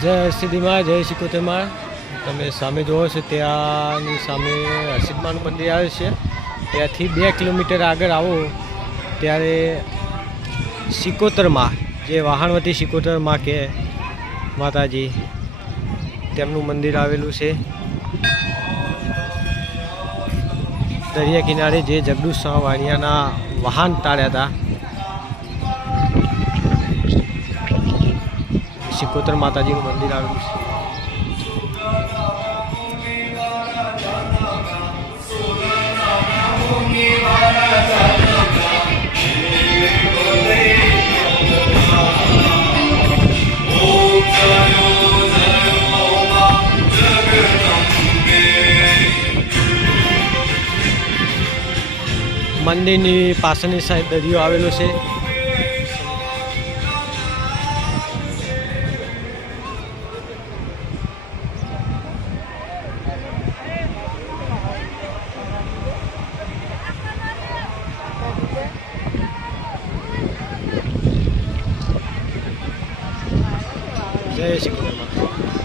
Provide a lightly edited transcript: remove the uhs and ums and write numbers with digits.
જય હરસિદ્ધિમાં, જય શિકોતેરમાં. તમે સામે જોવો છો ત્યાંની સામે હરસિદ્ધિમાનું મંદિર આવે છે. ત્યાંથી 2 કિલોમીટર આગળ આવો ત્યારે શિકોતરમાં, જે વહાણવટી શિકોતરમાં કે માતાજી, તેમનું મંદિર આવેલું છે. દરિયા કિનારે જે જગદુશ વાણિયાના વાહન તાળ્યા હતા, શિકોતર માતાજીનું મંદિર આવેલું છે. મંદિરની પાછળની સાઈડ દરિયો આવેલો છે. જય શ્રી કૃષ્ણ.